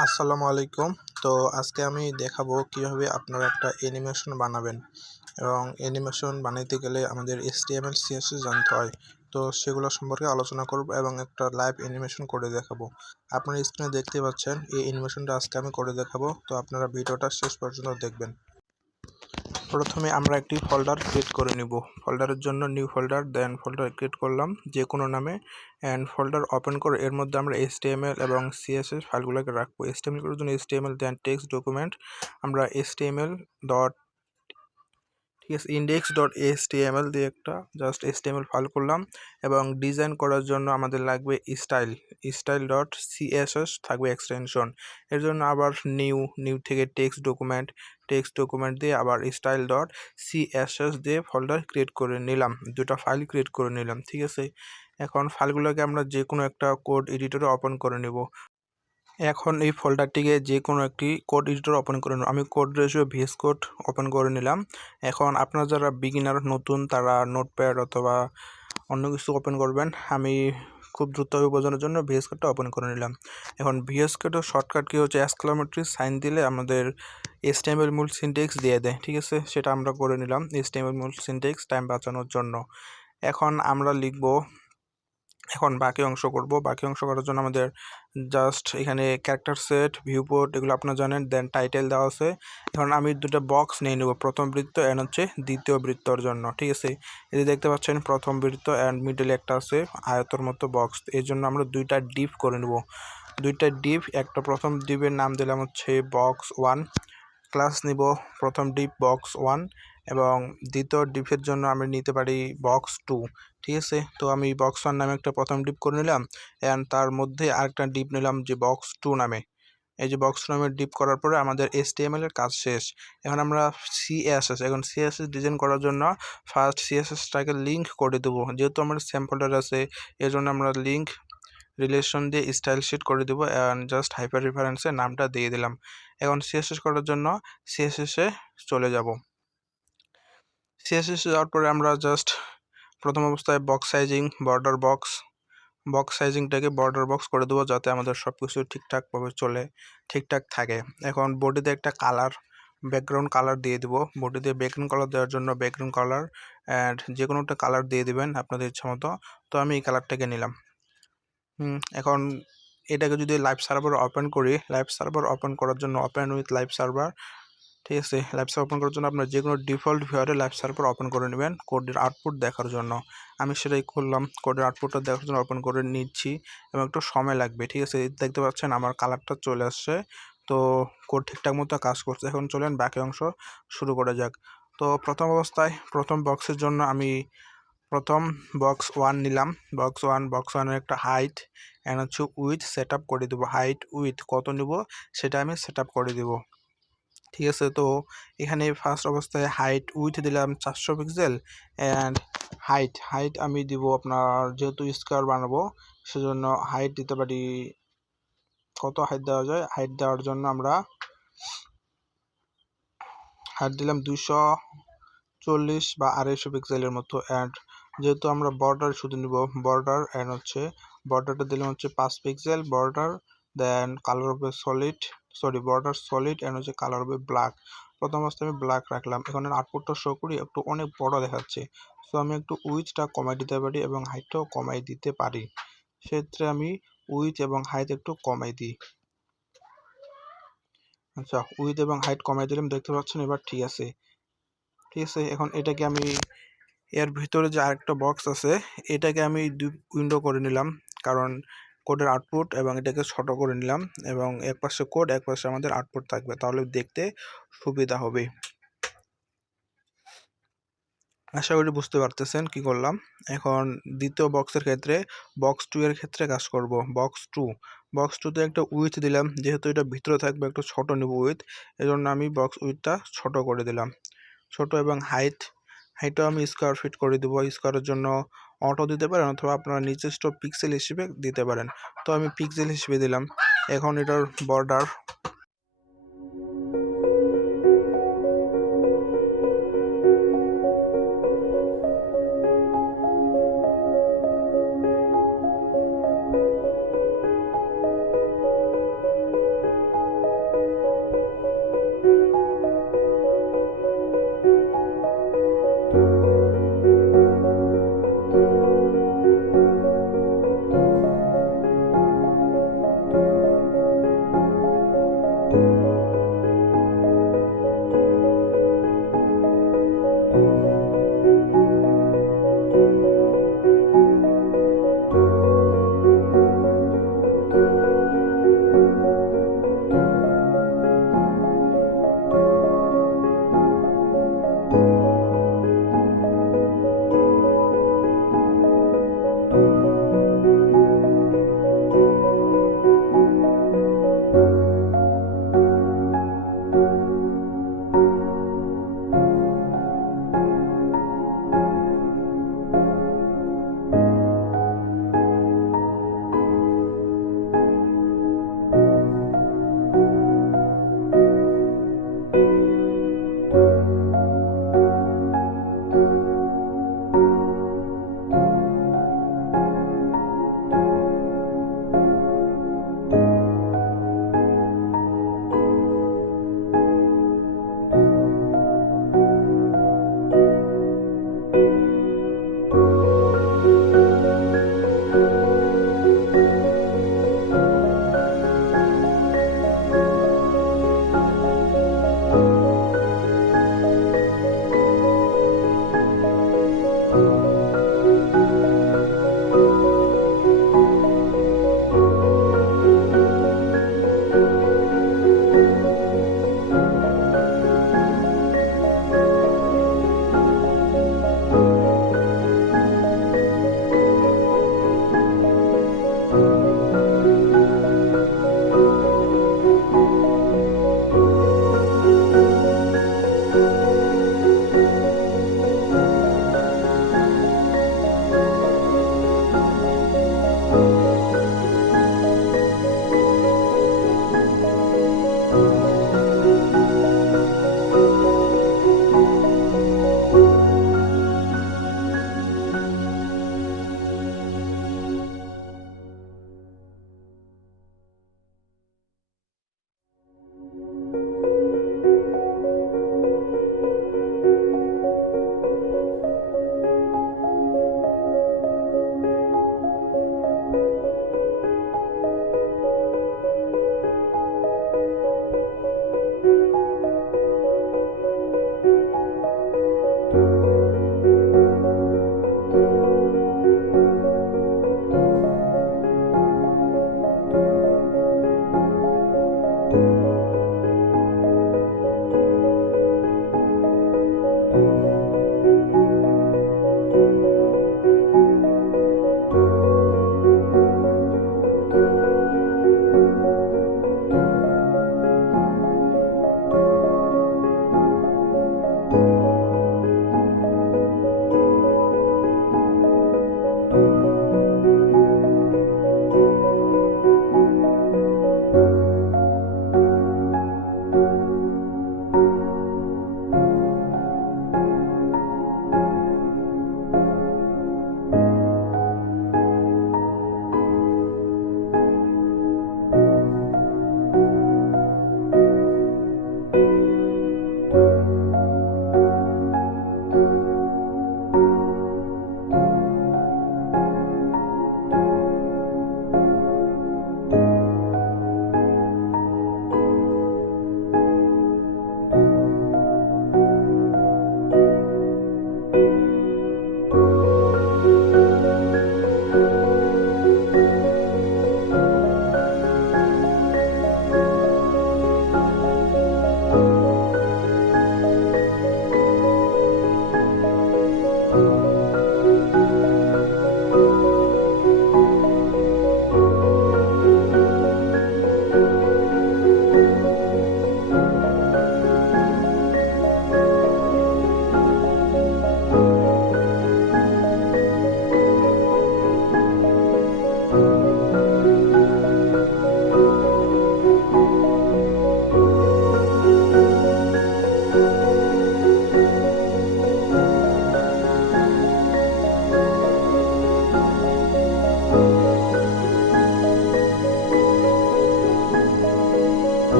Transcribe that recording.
আসসালামু আলাইকুম। তো আজকে আমি দেখাবো কীভাবে আপনারা একটা অ্যানিমেশন বানাবেন। এবং অ্যানিমেশন বানাইতে গেলে আমাদের এসটিএমএল সিএসএস জানতে হয়। তো সেগুলো সম্পর্কে আলোচনা করব এবং একটা লাইভ অ্যানিমেশন করে দেখাবো। আপনারা স্ক্রিনে দেখতে পাচ্ছেন, এই অ্যানিমেশনটা আজকে আমি করে দেখাবো। তো আপনারা ভিডিওটা শেষ পর্যন্ত দেখবেন। প্রথমে আমরা একটি ফোল্ডার ক্রিয়েট করে নিব। ফোল্ডারের জন্য new folder then folder create করলাম। যে কোনো নামে অ্যান্ড ফোল্ডার ওপেন করে এর মধ্যে আমরা এসটিএমএল এবং সিএসএস ফাইলগুলোকে রাখব। এস এসটিএমএল করার জন্য এসটিএমএল দেন টেক্সট ডকুমেন্ট আমরা H T M L dot ঠিক ইন্ডেক্স ডট এসটিএমএল দিয়ে একটা জাস্ট এসটিএমএল ফাইল করলাম এবং ডিজাইন করার জন্য আমাদের লাগবে স্টাইল স্টাইল ডট সিএসএস থাকবে এক্সটেনশন এর জন্য আবার নিউ নিউ থেকে টেক্সট ডকুমেন্ট টেক্সট ডকুমেন্ট দিয়ে আবার স্টাইল ডট সিএসএস দিয়ে ফোল্ডার ক্রিয়েট করে নিলাম দুটা ফাইল ক্রিয়েট করে নিলাম, ঠিক আছে? এখন ফাইলগুলোকে আমরা যে কোনো একটা কোড এডিটরে ওপেন করে নেব। এখন এই ফোল্ডারটিকে যে কোনো একটি কোড এডিটর ওপেন করে নেব আমি কোড রেশিও ভিএস কোড ওপেন করে নিলাম। এখন আপনারা যারা বিগিনার নতুন, তারা নোটপ্যাড অথবা অন্য কিছু ওপেন করবেন, আমি খুব দ্রুতভাবে বোঝানোর জন্য ভিএস কোডটা ওপেন করে নিলাম। এখন ভিএস কোডের শর্টকাট কী হচ্ছে? এক্সক্লামেটরি সাইন দিলে আমাদের এসটিএমএল মূল সিনটেক্স দিয়ে দেয়, ঠিক আছে? সেটা আমরা করে নিলাম এসটিএমএল মূল সিনটেক্স টাইম বাঁচানোর জন্য। এখন আমরা লিখব এখন বাকি অংশ করব। বাকি অংশ করার জন্য আমাদের জাস্ট এখানে ক্যারেক্টার সেট ভিউপোর্ট এগুলো আপনারা জানেন দেন টাইটেল দেওয়া আছে। এখন আমি দুটো বক্স নিয়ে নেব। প্রথম বৃত্ত অ্যান্ড হচ্ছে দ্বিতীয় বৃত্তর জন্য, ঠিক আছে? যে দেখতে পাচ্ছেন, প্রথম বৃত্ত অ্যান্ড মিডলে একটা আছে, আয়তর মতো বক্স এর জন্য আমরা দুইটা ডিপ করে নেব। দুইটা ডিপ একটা প্রথম ডিপের নাম দিলাম হচ্ছে বক্স ওয়ান ক্লাস নিব, প্রথম ডিপ বক্স ওয়ান এবং দ্বিতীয় ডিপের জন্য আমি নিতে পারি বক্স টু ঠিক আছে? তো আমি বক্স ওয়ান নামে একটা প্রথম ডিপ করে নিলাম অ্যান্ড তার মধ্যে আরেকটা ডিপ নিলাম যে বক্স টু নামে। এই যে বক্স নামে ডিপ করার পরে আমাদের এস এর কাজ শেষ। এখন আমরা সিএসএস এখন সিএসএস ডিজাইন করার জন্য ফার্স্ট সিএসএসটাকে লিঙ্ক করে দেবো। যেহেতু আমার সেম ফোল্ডার আছে এর জন্য আমরা লিঙ্ক রিলেশন দিয়ে স্টাইল শিট করে দেবো অ্যান্ড জাস্ট হাইপার রেফারেন্সের নামটা দিয়ে দিলাম। এখন সিএসএস করার জন্য সিএসএসে চলে যাব। সিএসএসে যাওয়ার পরে আমরা জাস্ট প্রথম অবস্থায় box sizing border box box সাইজিংটাকে border box করে দেবো যাতে আমাদের সব কিছু ঠিকঠাকভাবে চলে, ঠিকঠাক থাকে। এখন বডিতে একটা কালার ব্যাকগ্রাউন্ড কালার দিয়ে দিব। বডিতে ব্যাকগ্রাউন্ড কালার দেওয়ার জন্য ব্যাকগ্রাউন্ড কালার অ্যান্ড যে কোনো একটা কালার দিয়ে দিবেন আপনাদের ইচ্ছা মতো। তো আমি এই কালারটাকে নিলাম। এখন এটাকে যদি লাইভ সার্ভার ওপেন করি লাইভ সার্ভার ওপেন করার জন্য ওপেন উইথ লাইভ সার্ভার ঠিক আছে? লাইভ সার্ভার ওপেন করার জন্য আপনার যে কোনো ডিফল্ট ভিউয়ারে লাইভ সার্ভার ওপেন করে নেবেন কোডের আউটপুট দেখার জন্য। আমি সেটাই করলাম কোডের আউটপুটটা দেখার জন্য ওপেন করে নিচ্ছি এবং একটু সময় লাগবে, ঠিক আছে? দেখতে পাচ্ছেন আমার কালারটা চলে আসছে, তো কোড ঠিকঠাক মতো কাজ করছে। এখন চলেন বাকি অংশ শুরু করা যাক। তো প্রথম অবস্থায় প্রথম বক্সের জন্য আমি প্রথম বক্স ওয়ান নিলাম। বক্স ওয়ান বক্স ওয়ানের একটা হাইট অ্যান্ড হচ্ছে উইথ সেট করে দেবো। হাইট উইথ কত নেব? সেটা আমি সেট করে দেবো। ঠিক আছে? তো এখানে ফার্স্ট অবস্থায় হাইট উইথ দিলাম চারশো পিক্সেল অ্যান্ড হাইট হাইট আমি দিব আপনার যেহেতু স্কোয়ার বানাবো, সেজন্য হাইট দিতে পারি, কত হাইট দেওয়া যায়? হাইট দেওয়ার জন্য আমরা হাইট দিলাম দুশো চল্লিশ বা আড়াইশো পিক্সেলের মতো অ্যান্ড যেহেতু আমরা বর্ডার শুধু নিব বর্ডার অ্যান্ড হচ্ছে বর্ডারটা দিলাম হচ্ছে পাঁচ পিক্সেল বর্ডার দেন কালার হবে solid sorry border solid and হচ্ছে কালার হবে ব্ল্যাক প্রথম অবস্থায় আমি ব্ল্যাক রাখলাম। এখানে আউটপুটটা শো করি, একটু অনেক বড় দেখাচ্ছে। সো আমি একটু উইথটা কমাই দিতে পারি এবং হাইটটাও কমাই দিতে পারি। সেক্ষেত্রে আমি উইথ এবং হাইট একটু কমাই দিই। আচ্ছা উইথ এবং হাইট কমাই দিলাম, দেখতে পাচ্ছেন? এবার ঠিক আছে। ঠিক আছে, এখন এটাকে আমি এর ভিতরে যে আরেকটা বক্স আছে, এটাকে আমি উইন্ডো করে নিলাম। কারণ কোডের আউটপুট এবং এটাকে ছোট করে নিলাম এবং এক পাশে কোড এক পাশে আমাদের আউটপুট থাকবে। তাহলে দেখতে সুবিধা হবে। আশা করি বুঝতে পারতেছেন কি করলাম। এখন দ্বিতীয় বক্সের ক্ষেত্রে বক্স টু এর ক্ষেত্রে কাজ করব। বক্স টু বক্স টুতে একটা উইথ দিলাম। যেহেতু এটা ভিতরে থাকবে, একটু ছোট নেব উইথ এজন্য আমি বক্স উইথটা ছোট করে দিলাম। ছোট এবং হাইট হাইটও আমি স্কোয়ার ফিট করে দেবো। স্কোয়ারের জন্য অটো দিতে পারেন অথবা আপনারা নিজস্ব পিক্সেল হিসেবে দিতে পারেন। তো আমি পিক্সেল হিসেবে দিলাম। এখন এটার বর্ডার